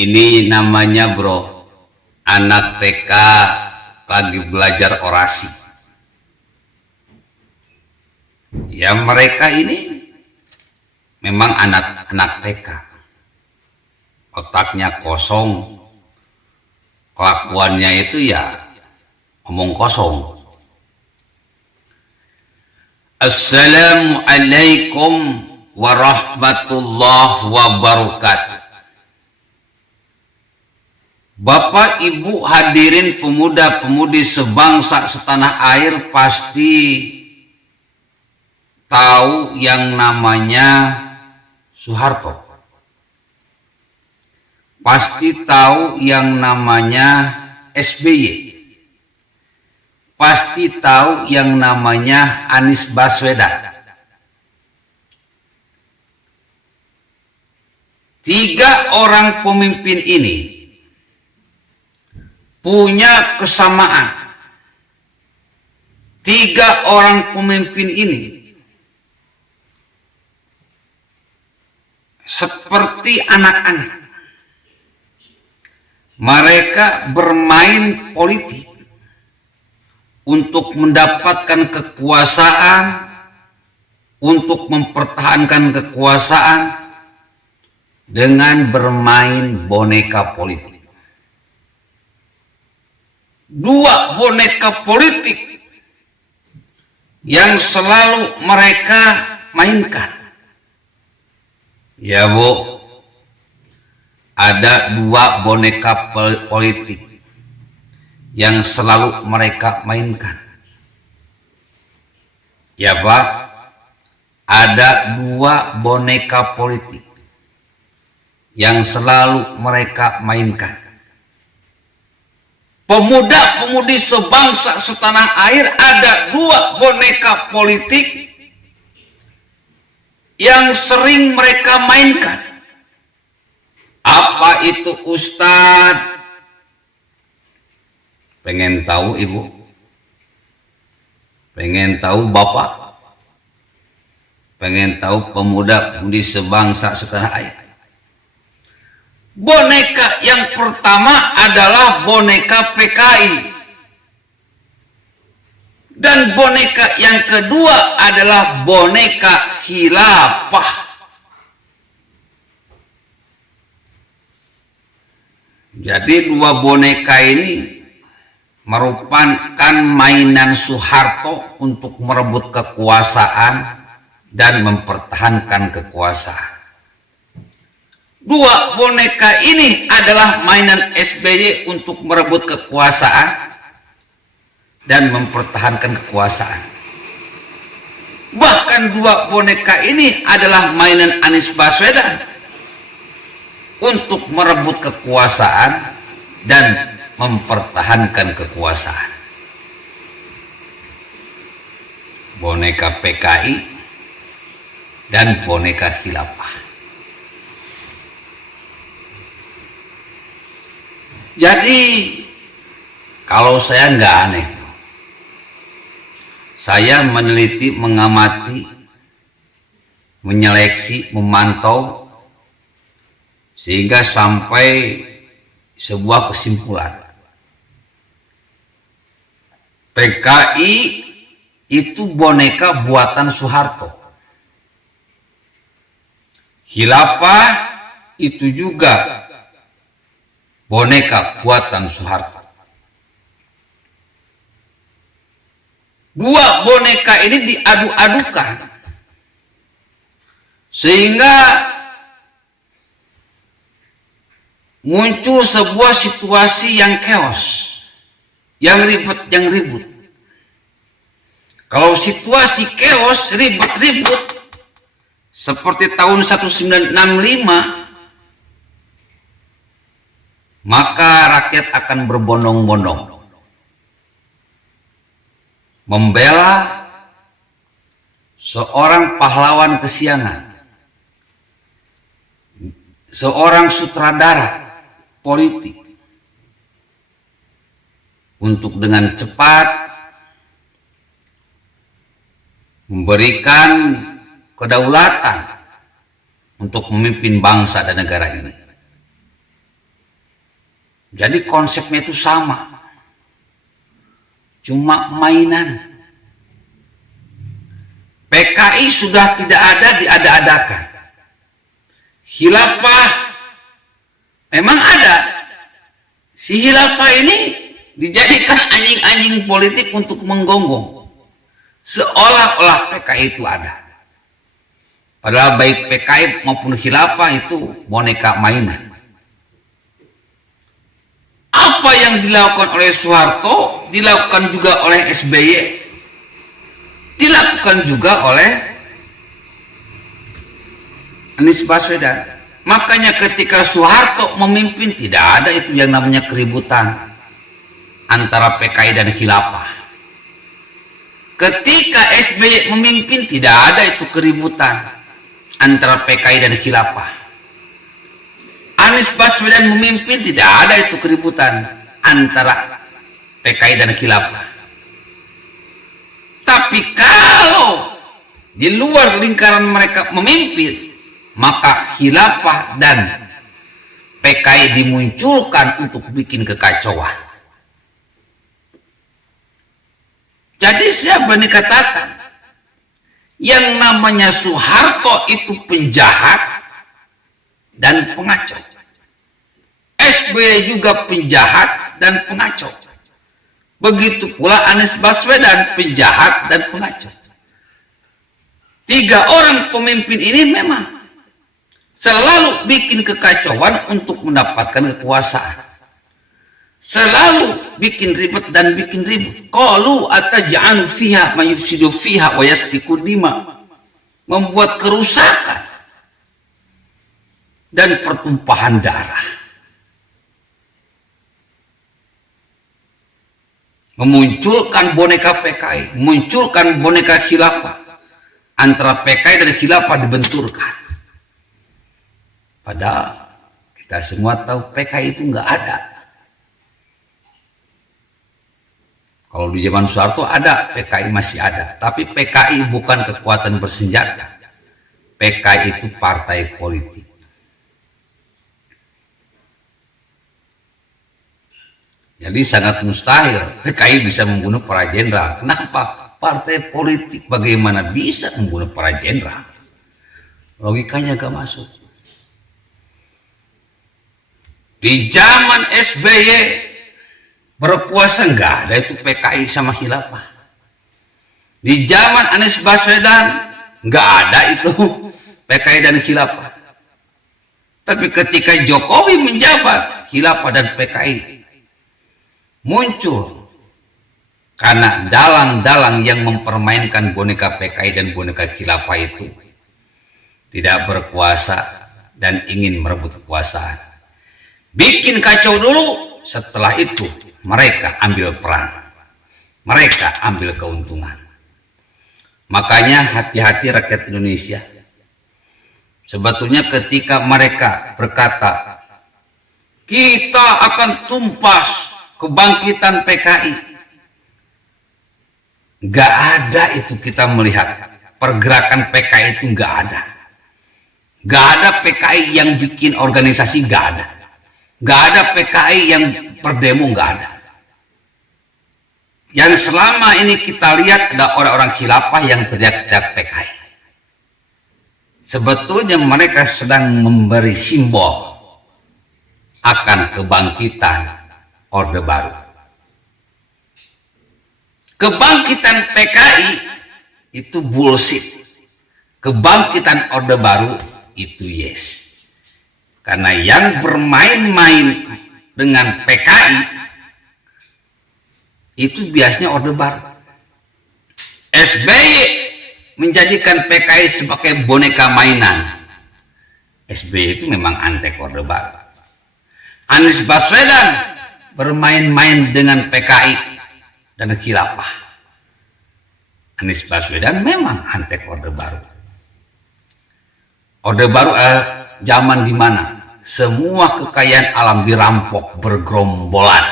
Ini namanya bro, anak TK lagi belajar orasi. Ya mereka ini memang anak-anak TK, otaknya kosong, kelakuannya itu ya omong kosong. Assalamualaikum warahmatullahi wabarakatuh. Bapak Ibu hadirin pemuda-pemudi sebangsa setanah air pasti tahu yang namanya Soeharto. Pasti tahu yang namanya SBY. Pasti tahu yang namanya Anies Baswedan. Tiga orang pemimpin ini punya kesamaan. Tiga orang pemimpin ini seperti anak-anak. Mereka bermain politik untuk mendapatkan kekuasaan, untuk mempertahankan kekuasaan dengan bermain boneka politik. Dua boneka politik yang selalu mereka mainkan. Ya Bu, ada dua boneka politik yang selalu mereka mainkan. Ya Pak, ada dua boneka politik yang selalu mereka mainkan. Pemuda-pemudi sebangsa setanah air, ada dua boneka politik yang sering mereka mainkan. Apa itu Ustadz? Pengen tahu Ibu? Pengen tahu Bapak? Pengen tahu pemuda-pemudi sebangsa setanah air? Boneka yang pertama adalah boneka PKI. Dan boneka yang kedua adalah boneka khilafah. Jadi dua boneka ini merupakan mainan Soeharto untuk merebut kekuasaan dan mempertahankan kekuasaan. Dua boneka ini adalah mainan SBY untuk merebut kekuasaan dan mempertahankan kekuasaan. Bahkan dua boneka ini adalah mainan Anies Baswedan untuk merebut kekuasaan dan mempertahankan kekuasaan. Boneka PKI dan boneka khilafah. Jadi kalau saya nggak aneh, saya meneliti, mengamati, menyeleksi, memantau sehingga sampai sebuah kesimpulan. PKI itu boneka buatan Soeharto. Khilafah itu juga boneka buatan Soeharto. Dua boneka ini diadu-adukan sehingga muncul sebuah situasi yang chaos, yang ribut. Kalau situasi chaos, ribut seperti tahun 1965, maka rakyat akan berbondong-bondong membela seorang pahlawan kesiangan, seorang sutradara politik, untuk dengan cepat memberikan kedaulatan untuk memimpin bangsa dan negara ini. Jadi konsepnya itu sama, cuma mainan. PKI sudah tidak ada, diada-adakan. Khilafah memang ada. Si khilafah ini dijadikan anjing-anjing politik untuk menggonggong, seolah-olah PKI itu ada. Padahal baik PKI maupun khilafah itu boneka mainan. Apa yang dilakukan oleh Soeharto dilakukan juga oleh SBY, dilakukan juga oleh Anies Baswedan. Makanya ketika Soeharto memimpin tidak ada itu yang namanya keributan antara PKI dan khilafah. Ketika SBY memimpin tidak ada itu keributan antara PKI dan khilafah. Anies Baswedan memimpin tidak ada itu keributan antara PKI dan khilafah. Tapi kalau di luar lingkaran mereka memimpin, maka khilafah dan PKI dimunculkan untuk bikin kekacauan. Jadi saya berani katakan, yang namanya Soeharto itu penjahat dan pengacau. SBY juga penjahat dan pengacau. Begitu pula Anies Baswedan penjahat dan pengacau. Tiga orang pemimpin ini memang selalu bikin kekacauan untuk mendapatkan kekuasaan. Selalu bikin ribet dan bikin ribut. Qalu ataj'alu fiha may yufsidu fiha wa yasfiku dima. Membuat kerusakan dan pertumpahan darah. Memunculkan boneka PKI, memunculkan boneka khilafah. Antara PKI dan khilafah dibenturkan. Padahal kita semua tahu PKI itu nggak ada. Kalau di zaman Soeharto ada, PKI masih ada. Tapi PKI bukan kekuatan bersenjata. PKI itu partai politik. Jadi sangat mustahil PKI bisa membunuh para jenderal. Kenapa? Partai politik bagaimana bisa membunuh para jenderal? Logikanya gak masuk. Di zaman SBY berkuasa nggak ada itu PKI sama khilafah. Di zaman Anies Baswedan nggak ada itu PKI dan khilafah. Tapi ketika Jokowi menjabat, khilafah dan PKI muncul karena dalang-dalang yang mempermainkan boneka PKI dan boneka khilafah itu tidak berkuasa dan ingin merebut kekuasaan. Bikin kacau dulu, setelah itu mereka ambil peran, mereka ambil keuntungan. Makanya hati-hati rakyat Indonesia. Sebetulnya ketika mereka berkata kita akan tumpas kebangkitan PKI, gak ada itu kita melihat pergerakan PKI itu gak ada. Gak ada PKI yang bikin organisasi, gak ada. Gak ada PKI yang berdemo, gak ada. Yang selama ini kita lihat ada orang-orang khilafah yang teriak-teriak PKI. Sebetulnya mereka sedang memberi simbol akan kebangkitan Orde Baru. Kebangkitan PKI itu bullshit. Kebangkitan Orde Baru itu yes. Karena yang bermain-main dengan PKI itu biasanya Orde Baru. SBY menjadikan PKI sebagai boneka mainan. SBY itu memang antek Orde Baru. Anies Baswedan bermain-main dengan PKI dan khilafah. Anies Baswedan memang antek Orde Baru. Orde Baru zaman di mana semua kekayaan alam dirampok bergerombolan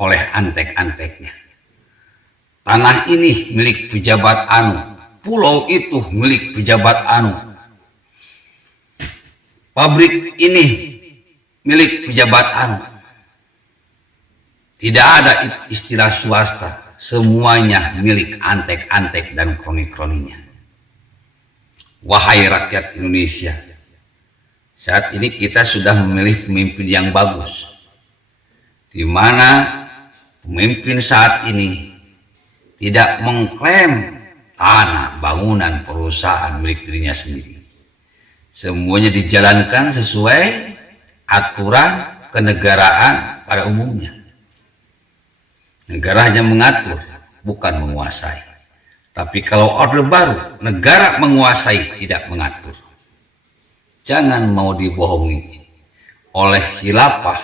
oleh antek-anteknya. Tanah ini milik pejabat anu, pulau itu milik pejabat anu, pabrik ini milik pejabat anu. Tidak ada istilah swasta, semuanya milik antek-antek dan kroni-kroninya. Wahai rakyat Indonesia, saat ini kita sudah memilih pemimpin yang bagus, di mana pemimpin saat ini tidak mengklaim tanah, bangunan, perusahaan milik dirinya sendiri. Semuanya dijalankan sesuai aturan kenegaraan pada umumnya. Negara hanya mengatur, bukan menguasai. Tapi kalau Orde Baru, negara menguasai, tidak mengatur. Jangan mau dibohongi oleh khilafah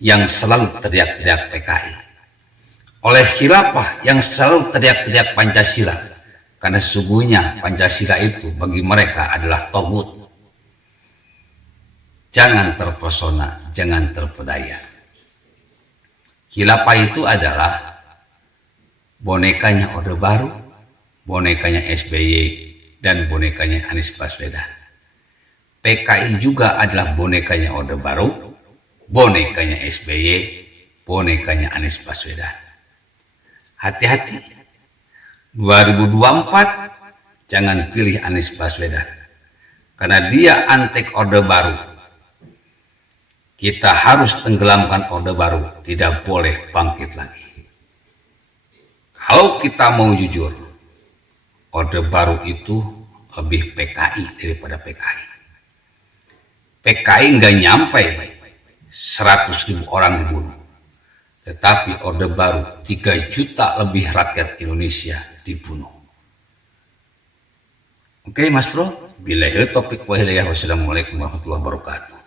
yang selalu teriak-teriak PKI, oleh khilafah yang selalu teriak-teriak Pancasila, karena sesungguhnya Pancasila itu bagi mereka adalah togut. Jangan terpesona, jangan terpedaya. Khilafah itu adalah bonekanya Orde Baru, bonekanya SBY, dan bonekanya Anies Baswedan. PKI juga adalah bonekanya Orde Baru, bonekanya SBY, bonekanya Anies Baswedan. Hati-hati, 2024 jangan pilih Anies Baswedan, karena dia antek Orde Baru. Kita harus tenggelamkan Orde Baru, tidak boleh bangkit lagi. Kalau kita mau jujur, Orde Baru itu lebih PKI daripada PKI. PKI nggak nyampe 100.000 orang dibunuh, tetapi Orde Baru 3 juta lebih rakyat Indonesia dibunuh. Oke Mas Bro, billahi taufiq wa hidayah. Wassalamualaikum warahmatullahi wabarakatuh.